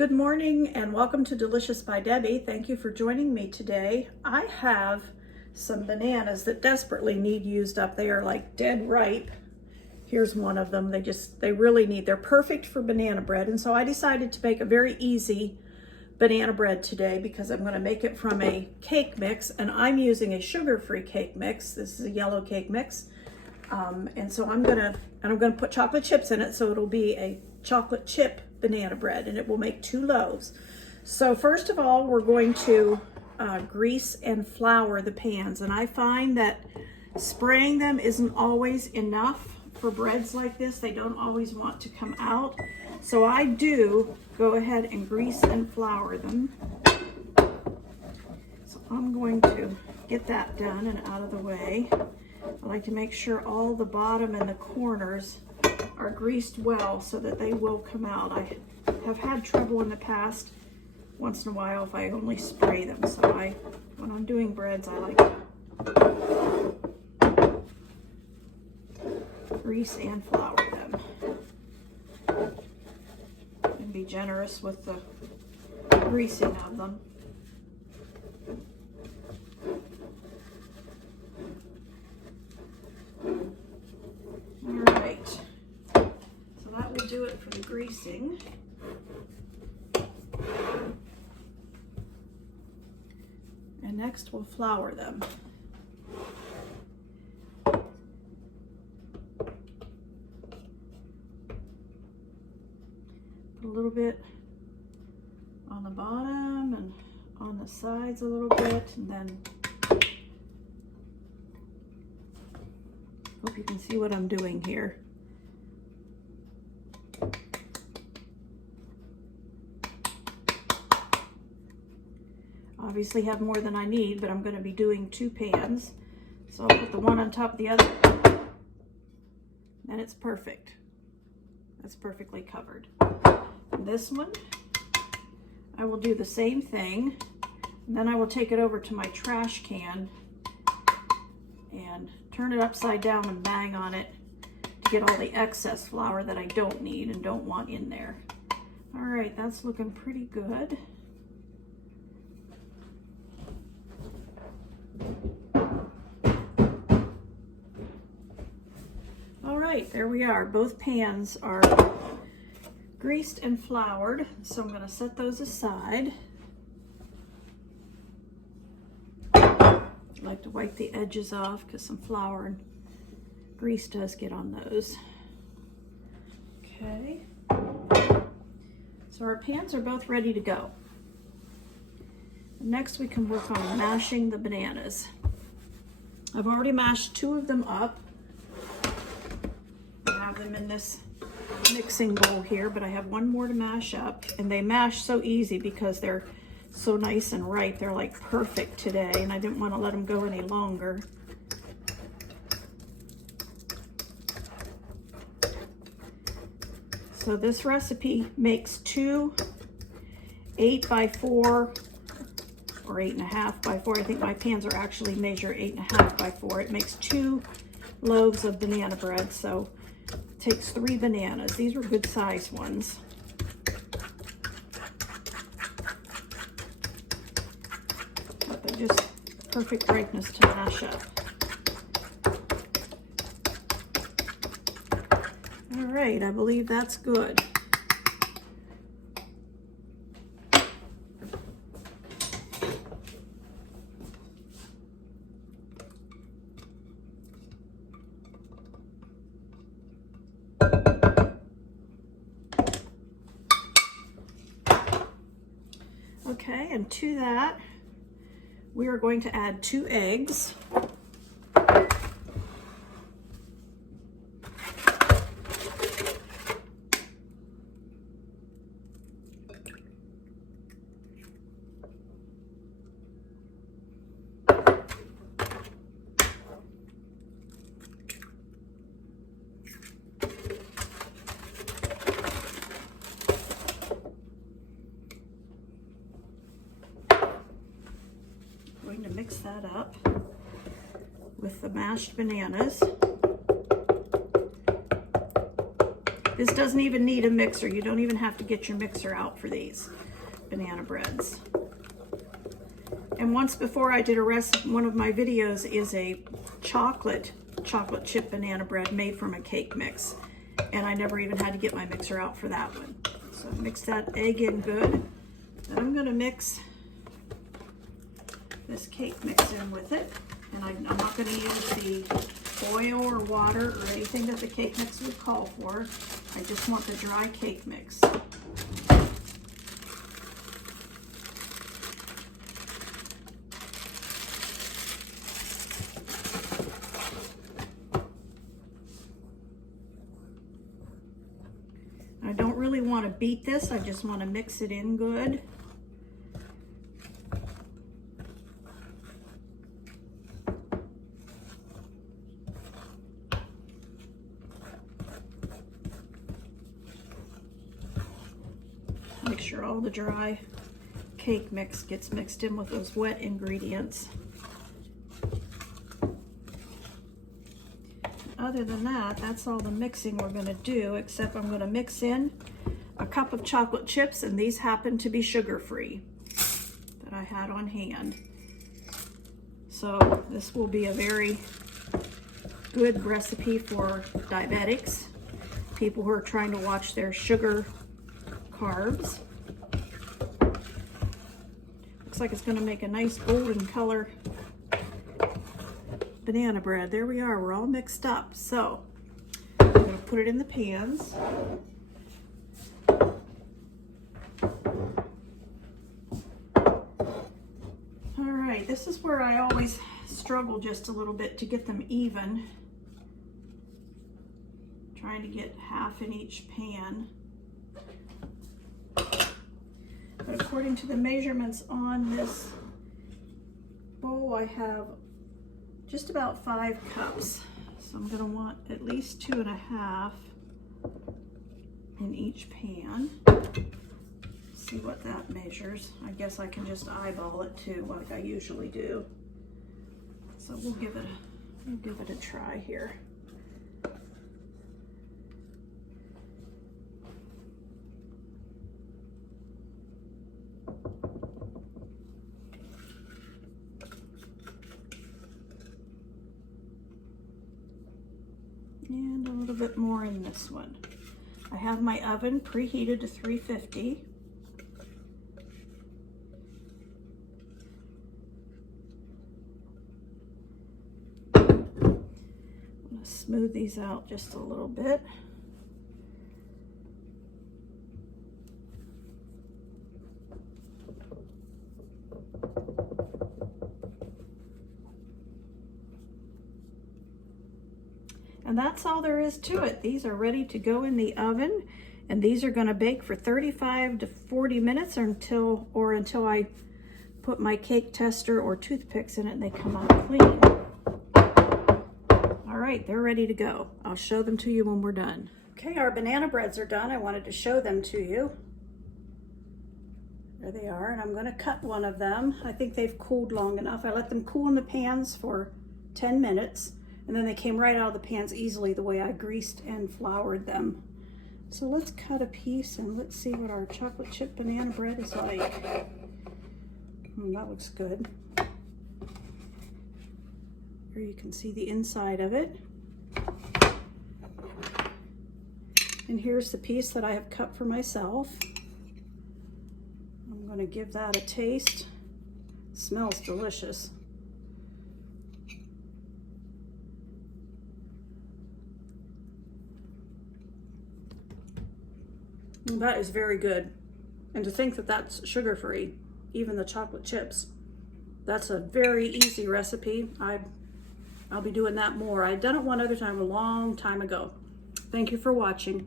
Good morning and welcome to Delicious by Debbie. Thank you for joining me today. I have some bananas that desperately need used up. They are like dead ripe. Here's one of them. They really need, they're perfect for banana bread. And so I decided to make a very easy banana bread today because I'm going to make it from a cake mix, and I'm using a sugar-free cake mix. This is a yellow cake mix. And so I'm gonna put chocolate chips in it, so it'll be a chocolate chip banana bread, and it will make 2 loaves. So first of all, we're going to grease and flour the pans, and I find that spraying them isn't always enough for breads like this. They don't always want to come out, so I do go ahead and grease and flour them. So I'm going to get that done and out of the way. I like to make sure all the bottom and the corners are greased well so that they will come out. I have had trouble in the past once in a while if I only spray them. So when I'm doing breads, I like to grease and flour them. And be generous with the greasing of them. Do it for the greasing. And next we'll flour them. Put a little bit on the bottom and on the sides a little bit, and then hope you can see what I'm doing here. Obviously have more than I need, but I'm going to be doing 2 pans. So I'll put the one on top of the other. And it's perfect. That's perfectly covered. And this one, I will do the same thing. And then I will take it over to my trash can and turn it upside down and bang on it to get all the excess flour that I don't need and don't want in there. All right, that's looking pretty good. Alright, there we are. Both pans are greased and floured, so I'm going to set those aside. I like to wipe the edges off because some flour and grease does get on those. Okay, so our pans are both ready to go. Next we can work on mashing the bananas. I've already mashed 2 of them up. I have them in this mixing bowl here, but I have 1 more to mash up, and they mash so easy because they're so nice and ripe. They're like perfect today, and I didn't want to let them go any longer. So this recipe makes 2 8x4 or 8.5x4. I think my pans are actually measure 8.5x4. It makes 2 loaves of banana bread, so it takes 3 bananas. These were good size ones. But they're just perfect ripeness to mash up. All right, I believe that's good. Okay, and to that, we are going to add 2 eggs. Going to mix that up with the mashed bananas. This doesn't even need a mixer. You don't even have to get your mixer out for these banana breads. And once before I did a recipe, one of my videos is a chocolate chip banana bread made from a cake mix. And I never even had to get my mixer out for that one. So mix that egg in good. Then I'm gonna mix this cake mix in with it. And I'm not gonna use the oil or water or anything that the cake mix would call for. I just want the dry cake mix. I don't really want to beat this, I just want to mix it in good. Make sure all the dry cake mix gets mixed in with those wet ingredients. Other than that, that's all the mixing we're going to do, except I'm going to mix in a cup of chocolate chips, and these happen to be sugar-free that I had on hand. So this will be a very good recipe for diabetics, people who are trying to watch their sugar carbs. Looks like it's going to make a nice golden color banana bread. There we are, we're all mixed up. So I'm going to put it in the pans. All right, this is where I always struggle just a little bit to get them even. Trying to get half in each pan. But according to the measurements on this bowl, I have just about 5 cups. So I'm gonna want at least 2.5 in each pan. See what that measures. I guess I can just eyeball it too, like I usually do. So we'll give it a try here. And a little bit more in this one. I have my oven preheated to 350. I'm going to smooth these out just a little bit. And that's all there is to it. These are ready to go in the oven, and these are going to bake for 35 to 40 minutes until I put my cake tester or toothpicks in it and they come out clean. All right, they're ready to go. I'll show them to you when we're done. Okay, our banana breads are done. I wanted to show them to you. There they are, and I'm going to cut one of them. I think they've cooled long enough. I let them cool in the pans for 10 minutes. And then they came right out of the pans easily the way I greased and floured them. So let's cut a piece and let's see what our chocolate chip banana bread is like. That looks good. Here you can see the inside of it. And here's the piece that I have cut for myself. I'm going to give that a taste. It smells delicious. Well, that is very good. And to think that that's sugar-free, even the chocolate chips. That's a very easy recipe. I'll be doing that more. I'd done it one other time a long time ago. Thank you for watching.